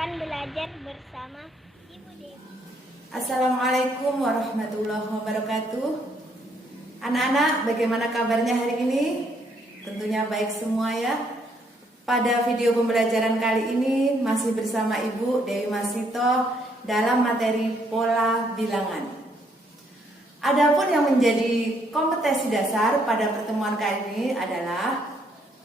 akan belajar bersama Ibu Dewi. Assalamualaikum warahmatullahi wabarakatuh. Anak-anak, bagaimana kabarnya hari ini? Tentunya baik semua ya. Pada video pembelajaran kali ini masih bersama Ibu Dewi Masito dalam materi pola bilangan. Adapun yang menjadi kompetensi dasar pada pertemuan kali ini adalah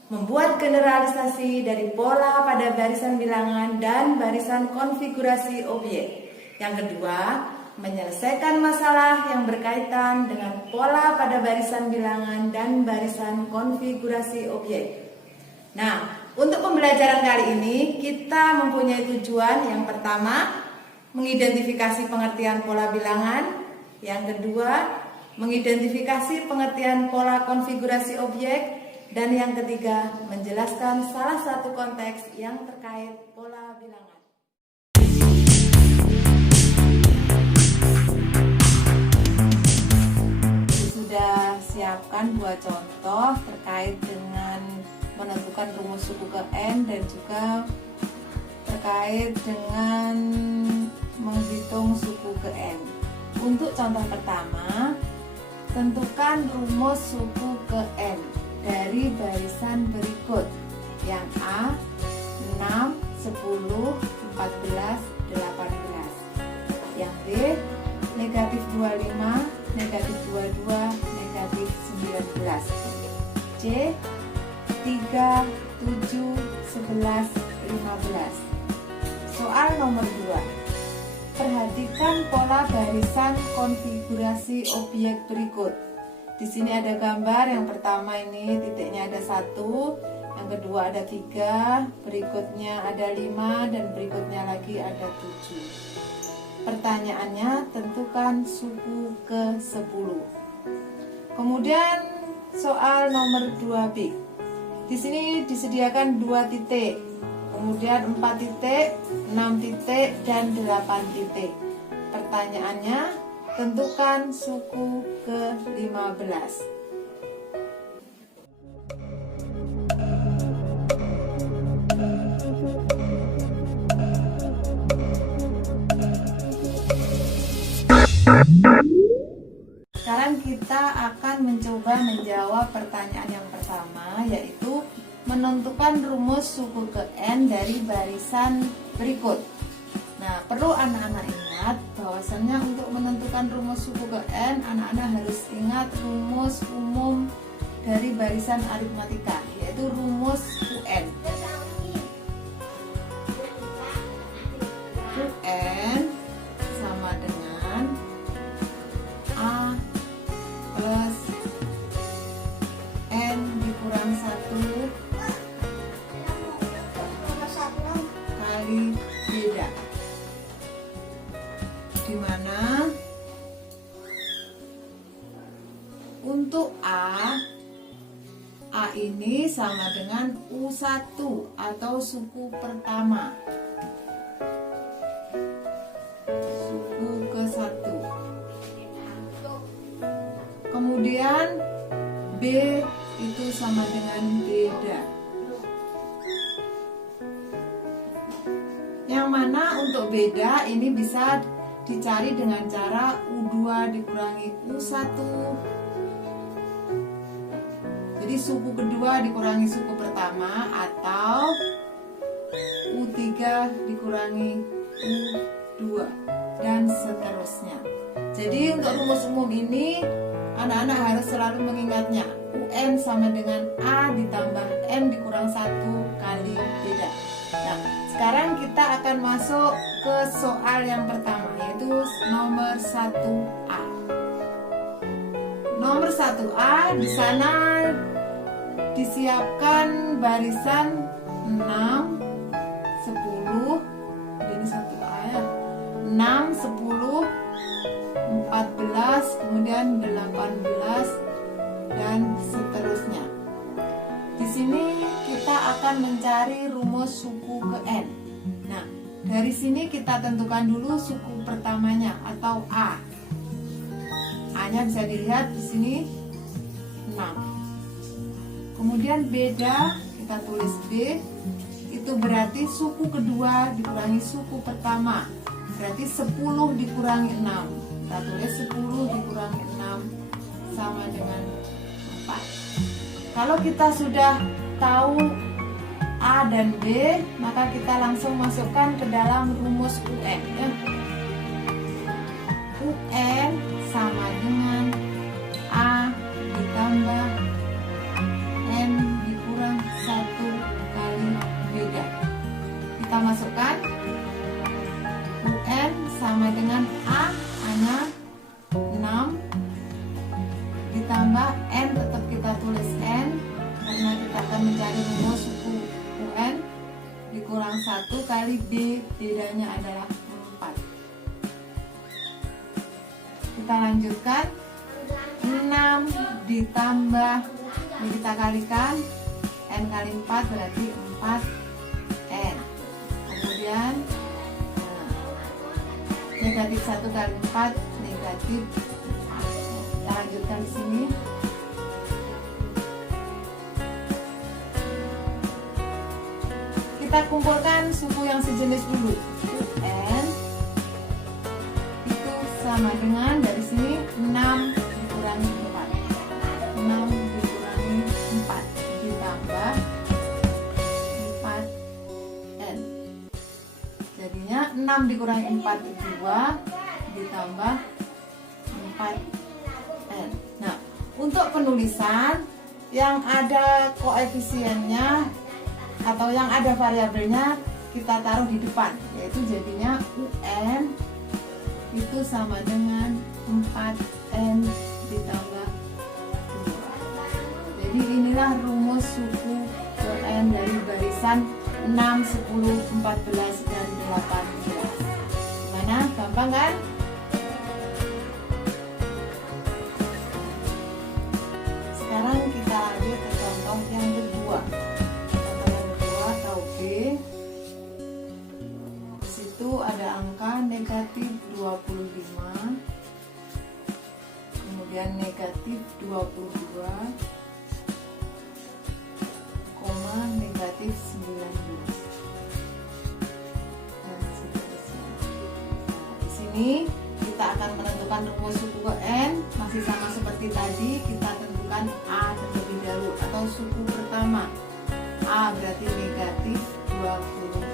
membuat generalisasi dari pola pada barisan bilangan dan barisan konfigurasi objek. Yang kedua, menyelesaikan masalah yang berkaitan dengan pola pada barisan bilangan dan barisan konfigurasi objek. Nah, untuk pembelajaran kali ini kita mempunyai tujuan. Yang pertama, mengidentifikasi pengertian pola bilangan. Yang kedua, mengidentifikasi pengertian pola konfigurasi objek. Dan yang ketiga, menjelaskan salah satu konteks yang terkait pola bilangan. Sudah siapkan dua contoh terkait dengan menentukan rumus suku ke N dan juga terkait dengan menghitung suku ke N. Untuk contoh pertama, tentukan rumus suku ke N dari barisan berikut. Yang A, 6, 10, 14, 18. Yang B, negatif 25, negatif 22, negatif 19. C, 3, 7, 11, 15. Soal nomor 2. Perhatikan pola barisan konfigurasi objek berikut. Di sini ada gambar. Yang pertama ini titiknya ada 1, yang kedua ada 3, berikutnya ada 5, dan berikutnya lagi ada 7. Pertanyaannya, tentukan suku ke 10. Kemudian soal nomor 2B. Di sini disediakan 2 titik, kemudian 4 titik, 6 titik, dan 8 titik. Pertanyaannya, tentukan suku ke-15. Sekarang kita akan mencoba menjawab pertanyaan yang pertama, yaitu menentukan rumus suku ke N dari barisan berikut. Nah, perlu anak-anak ingat bahwasannya untuk menentukan rumus suku ke N, anak-anak harus ingat rumus umum dari barisan aritmatika, yaitu rumus UN. UN sama dengan A plus N dikurang 1 kali beda. Dimana untuk A ini sama dengan U1 atau suku pertama, suku ke-1. Kemudian B itu sama dengan beda. Yang mana untuk beda ini bisa dicari dengan cara U2 dikurangi U1. Jadi suku kedua dikurangi suku pertama, atau U3 dikurangi U2, dan seterusnya. Jadi untuk rumus umum ini anak-anak harus selalu mengingatnya. UN sama dengan A ditambah N dikurang 1 kali beda. Nah, sekarang kita akan masuk ke soal yang pertama, yaitu nomor 1A. Nomor 1A, di sana disiapkan barisan 6, 10, ini 1A ya, 6, 10, 14, kemudian 18, dan seterusnya. Di sini kita akan mencari rumus suku ke N. Nah, dari sini kita tentukan dulu suku pertamanya atau A. A-nya bisa dilihat di sini 6. Kemudian beda, kita tulis B, Itu berarti suku kedua dikurangi suku pertama. Berarti 10 dikurangi 6. Kita tulis 10 dikurangi 6 sama dengan 4. Kalau kita sudah tahu A dan B, maka kita langsung masukkan ke dalam rumus UN ya. UN sama dengan A ditambah N dikurang 1 kali beda. Kita masukkan UN sama dengan A-nya 6 ditambah N, tetap kita tulis N karena kita akan mencari rumus suku UN, dikurang 1 kali B, bedanya adalah 4. Kita lanjutkan 6 ditambah, ini kita kalikan N kali 4 berarti 4N. Kemudian negatif 1 kali 4 negatif. Kita lanjutkan di sini. Kita kumpulkan suku yang sejenis dulu. UN itu sama dengan, dari sini 6 dikurangi 4. 6 dikurangi 4 ditambah 4N. Jadinya 6 dikurangi 4 2 ditambah 4N. Nah, untuk penulisan yang ada koefisiennya atau yang ada variabelnya kita taruh di depan, yaitu jadinya UN itu sama dengan 4N ditambah 2. Jadi inilah rumus suku UN dari barisan 6, 10, 14, dan 18. Gimana? Gampang kan? Sekarang kita lanjut ke contoh yang kedua. Contoh yang kedua, tahu B. Di situ ada angka negatif 25, kemudian negatif 22, koma negatif 19, dan seterusnya. Nah, di sini kita akan menentukan rumus suku N, masih sama seperti tadi. Kita tentukan A terlebih dahulu, atau suku pertama. A berarti negatif 25.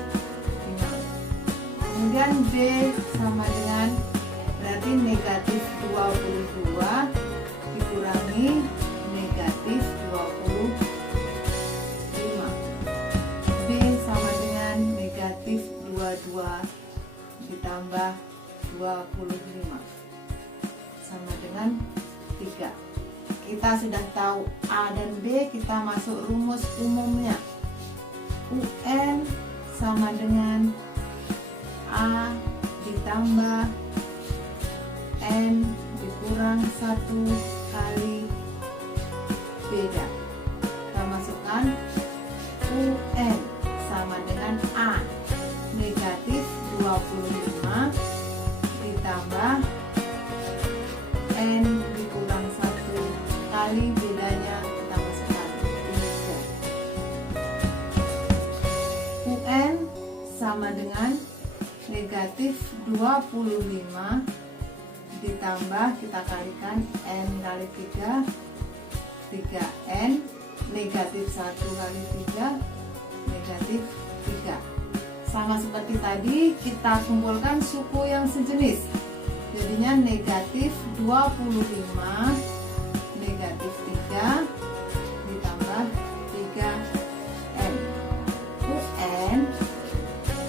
Kemudian B sama dengan, berarti negatif 22 dikurangi negatif 25. B sama dengan negatif 22 ditambah 25 sama dengan 3. Kita sudah tahu A dan B, kita masuk rumus umumnya. UN sama dengan A ditambah N dikurang 1 kali beda. Kita masukkan UN sama dengan A negatif 25 ditambah N dikurang 1 kali bedanya, kita masukkan 3. UN sama dengan negatif 25 ditambah, kita kalikan N kali 3, 3N, negatif 1 kali 3, negatif 3. Sama seperti tadi, kita kumpulkan suku yang sejenis. Jadinya negatif 25 negatif 3 ditambah 3N. UN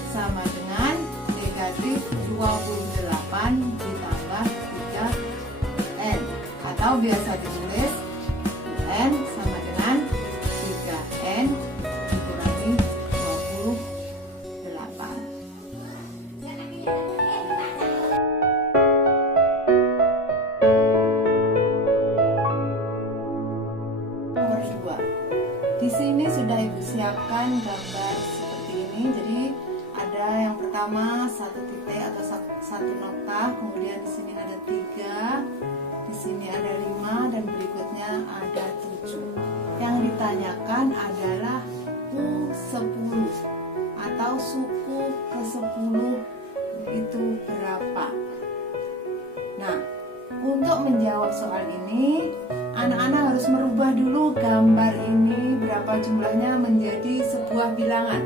sama dengan negatif 28 ditambah 3N, atau biasa ditulis UN sama dengan 3N dikurangi 28. Nomor 2. Di sini sudah Ibu siapkan gambar seperti ini. Jadi ada yang pertama 1 titik atau 1 nokta, kemudian di sini ada 3, di sini ada 5, dan berikutnya ada 7. Yang ditanyakan adalah U10. atau suku ke-10 itu berapa? Nah, untuk menjawab soal ini, anak-anak harus merubah dulu gambar ini berapa jumlahnya menjadi sebuah bilangan.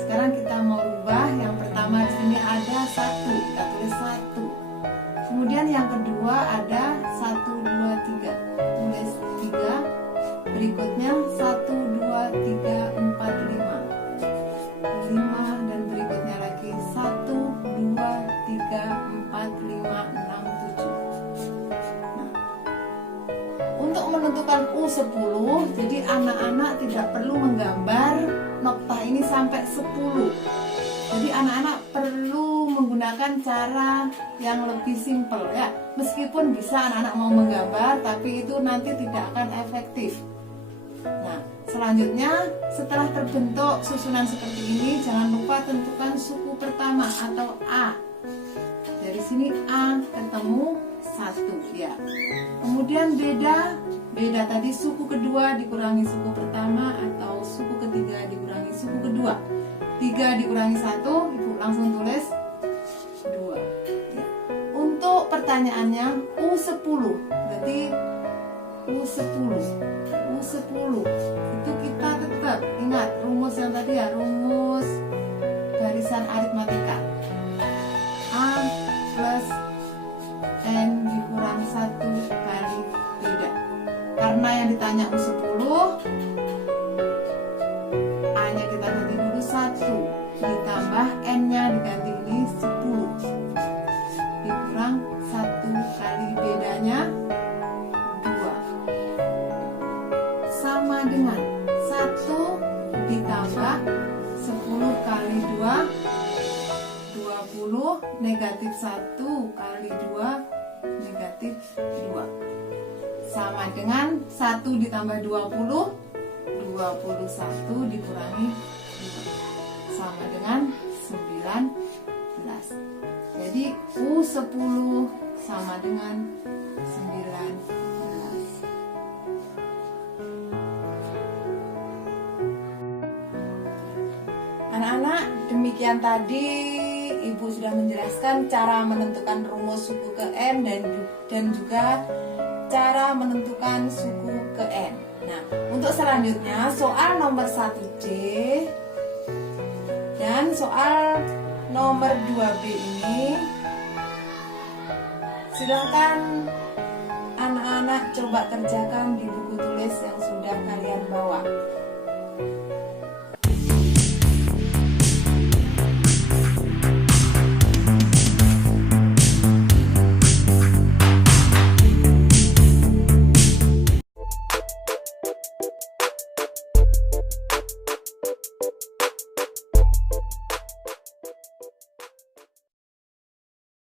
Sekarang kita mau rubah. Yang pertama di sini ada 1, kita tulis 1. Kemudian yang kedua ada 1, 2, 3, tulis 3. Berikutnya 1, 2, 3, 4, 5, 5, dan berikutnya lagi 1, 2, 3, 4, 5, 6, 7. Nah, untuk menentukan U10, jadi anak-anak tidak perlu menggambar noktah ini sampai 10. Jadi anak-anak perlu menggunakan cara yang lebih simpel ya. Meskipun bisa anak-anak mau menggambar, tapi itu nanti tidak akan efektif. Nah, selanjutnya setelah terbentuk susunan seperti ini, jangan lupa tentukan suku pertama atau A. Dari sini A ketemu 1 ya. Kemudian beda tadi suku kedua dikurangi suku pertama atau suku ketiga dikurangi suku kedua. 3 dikurangi 1, Ibu langsung tulis 2 ya. Untuk pertanyaannya U10, berarti U10 itu kita tetap ingat rumus yang tadi ya, rumus barisan aritmatika. A plus N dikurang 1 kali beda. Karena yang ditanya U10, A-nya kita ganti dulu 1, ditambah N-nya diganti ini 10, dikurang 1 kali bedanya 2, sama dengan 1 ditambah 10 kali 2, 20, negatif 1 kali 2, negatif 2, sama dengan 1 ditambah 20, 21 dikurangi 2, sama dengan 19. Jadi U10 sama dengan 19. Anak-anak, demikian tadi Ibu sudah menjelaskan cara menentukan rumus suku ke N dan juga cara menentukan suku ke N. Nah, untuk selanjutnya soal nomor 1C dan soal nomor 2B ini silakan anak-anak coba kerjakan di buku tulis yang sudah kalian bawa.